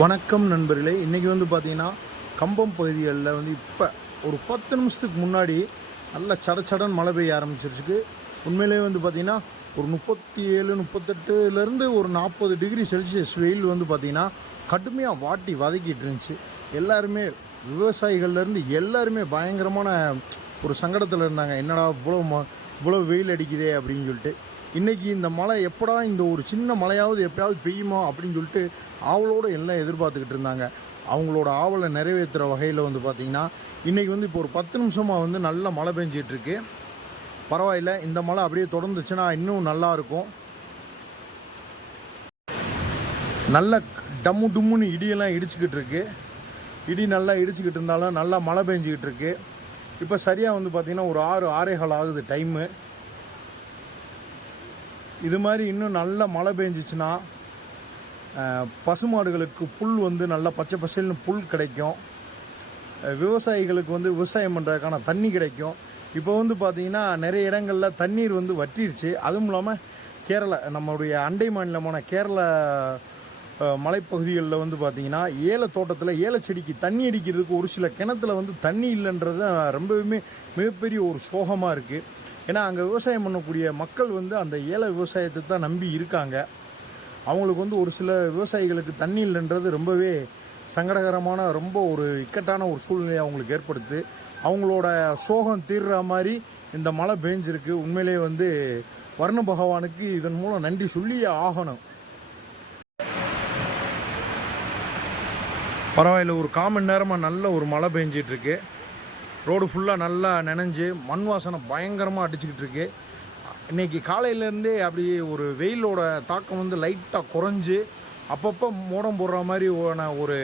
வணக்கம் நண்பர்களே. இன்றைக்கி வந்து பார்த்திங்கன்னா கம்பம் பகுதிகளில் வந்து இப்போ ஒரு 10 நிமிஷத்துக்கு முன்னாடி நல்லா சடச்சடன் மழை பெய்ய ஆரம்பிச்சிருச்சுக்கு. உண்மையிலேயே வந்து பார்த்திங்கன்னா ஒரு 37 38லேருந்து ஒரு 40 டிகிரி செல்சியஸ் வெயில் வந்து பார்த்திங்கன்னா கடுமையாக வாட்டி வதக்கிட்டு இருந்துச்சு. எல்லாருமே விவசாயிகள்லேருந்து எல்லாருமே பயங்கரமான ஒரு சங்கடத்தில் இருந்தாங்க. என்னடா இவ்வளோ வெயில் அடிக்குதே அப்படின்னு சொல்லிட்டு. இன்றைக்கி இந்த மழை எப்படா இந்த ஒரு சின்ன மழையாவது எப்போயாவது பெய்யுமா அப்படின்னு சொல்லிட்டு ஆவலோடு எல்லாம் எதிர்பார்த்துக்கிட்டு இருந்தாங்க. அவங்களோட ஆவலை நிறைவேற்றுற வகையில் வந்து பார்த்திங்கன்னா இன்றைக்கி வந்து இப்போ ஒரு 10 நிமிஷமாக வந்து நல்ல மழை பெஞ்சிகிட்ருக்கு. பரவாயில்ல, இந்த மழை அப்படியே தொடர்ந்துச்சுன்னா இன்னும் நல்லாயிருக்கும். நல்ல டம்மு டும்முன்னு இடியெல்லாம் இடிச்சுக்கிட்டு இருக்கு. இடி நல்லா இடிச்சுக்கிட்டு இருந்தாலும் நல்லா மழை பெஞ்சிக்கிட்டு இருக்கு. இப்போ சரியாக வந்து பார்த்திங்கன்னா ஒரு 6-6:15 ஆகுது டைமு. இது மாதிரி இன்னும் நல்ல மழை பெஞ்சிச்சுன்னா பசுமாடுகளுக்கு புல் வந்து நல்லா பச்சை பசேல்னு புல் கிடைக்கும். விவசாயிகளுக்கு வந்து விவசாயம் பண்ணுறதுக்கான தண்ணி கிடைக்கும். இப்போ வந்து பார்த்திங்கன்னா நிறைய இடங்களில் தண்ணீர் வந்து வற்றிடுச்சு. அதுவும் இல்லாமல் நம்மளுடைய அண்டை மாநிலமான கேரளா மலைப்பகுதிகளில் வந்து பார்த்திங்கன்னா ஏலத்தோட்டத்தில் ஏலச்செடிக்கு தண்ணி அடிக்கிறதுக்கு ஒரு சில கிணத்துல வந்து தண்ணி இல்லைன்றது ரொம்பவுமே மிகப்பெரிய ஒரு சோகமாக இருக்குது. ஏன்னா அங்கே விவசாயம் பண்ணக்கூடிய மக்கள் வந்து அந்த ஏல விவசாயத்தை தான் நம்பி இருக்காங்க. அவங்களுக்கு வந்து ஒரு சில விவசாயிகளுக்கு தண்ணி இல்லைன்றது ரொம்பவே சங்கடகரமான ரொம்ப ஒரு இக்கட்டான ஒரு சூழ்நிலையை அவங்களுக்கு ஏற்படுத்து. அவங்களோட சோகம் தீர்ற மாதிரி இந்த மழை பெஞ்சிருக்கு. உண்மையிலேயே வந்து வர்ண பகவானுக்கு இதன் மூலம் நன்றி சொல்லியே ஆகணும். பரவாயில்ல, ஒரு 1/4 மணி நேரமாக நல்ல ஒரு மழை பெஞ்சிட்ருக்கு. ரோடு ஃபுல்லாக நல்லா நனைஞ்சு மண் வாசனை பயங்கரமாக அடிச்சுக்கிட்டு இருக்கு. இன்றைக்கி காலையிலேருந்தே அப்படி ஒரு வெயிலோட தாக்கம் வந்து லைட்டாக குறைஞ்சி அப்பப்போ மோடம் போடுற மாதிரி ஒரு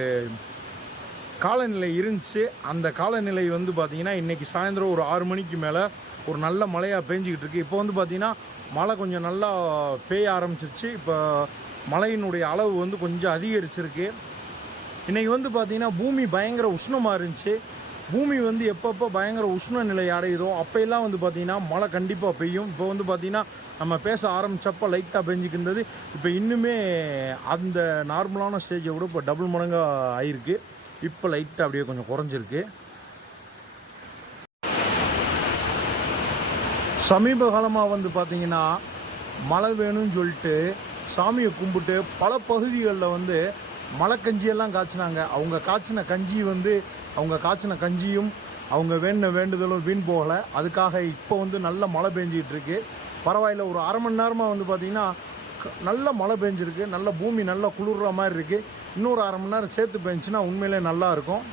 காலநிலை இருந்துச்சு. அந்த காலநிலை வந்து பார்த்திங்கன்னா இன்றைக்கி சாயந்தரம் ஒரு 6 மணிக்கு மேலே ஒரு நல்ல மழையாக பெஞ்சிக்கிட்டு இருக்குது. இப்போ வந்து பார்த்திங்கன்னா மழை கொஞ்சம் நல்லா பெய்ய ஆரம்பிச்சிருச்சு. இப்போ மழையினுடைய அளவு வந்து கொஞ்சம் அதிகரிச்சிருக்கு. இன்றைக்கி வந்து பார்த்திங்கன்னா பூமி பயங்கர உஷ்ணமாக இருந்துச்சு. பூமி வந்து எப்பப்போ பயங்கர உஷ்ண நிலை அடையுதோ அப்போயெல்லாம் வந்து பார்த்திங்கன்னா மழை கண்டிப்பாக பெய்யும். இப்போ வந்து பார்த்திங்கன்னா நம்ம பேச ஆரம்பித்தப்போ லைட்டாக பெஞ்சிக்கின்றது. இப்போ இன்னுமே அந்த நார்மலான ஸ்டேஜை விட இப்போ டபுள் மடங்காக ஆயிருக்கு. இப்போ லைட்டாக அப்படியே கொஞ்சம் குறைஞ்சிருக்கு. சமீப காலமாக வந்து பார்த்திங்கன்னா மழை வேணும்னு சொல்லிட்டு சாமியை கும்பிட்டு பல பகுதிகளில் வந்து மழை கஞ்சியெல்லாம் காய்ச்சினாங்க. அவங்க காய்ச்சின கஞ்சியும் அவங்க வேண்டுதலும் வீண் போகலை. அதுக்காக இப்போ வந்து நல்ல மழை பெஞ்சிக்கிட்டு இருக்கு. பரவாயில்ல, ஒரு 1/2 மணி நேரமாக வந்து பார்த்திங்கன்னா நல்ல மழை பெஞ்சிருக்கு. நல்ல பூமி நல்லா குளிர்ற மாதிரி இருக்குது. இன்னொரு 1/2 மணி நேரம் சேர்த்து பெஞ்சுன்னா உண்மையிலே நல்லாயிருக்கும்.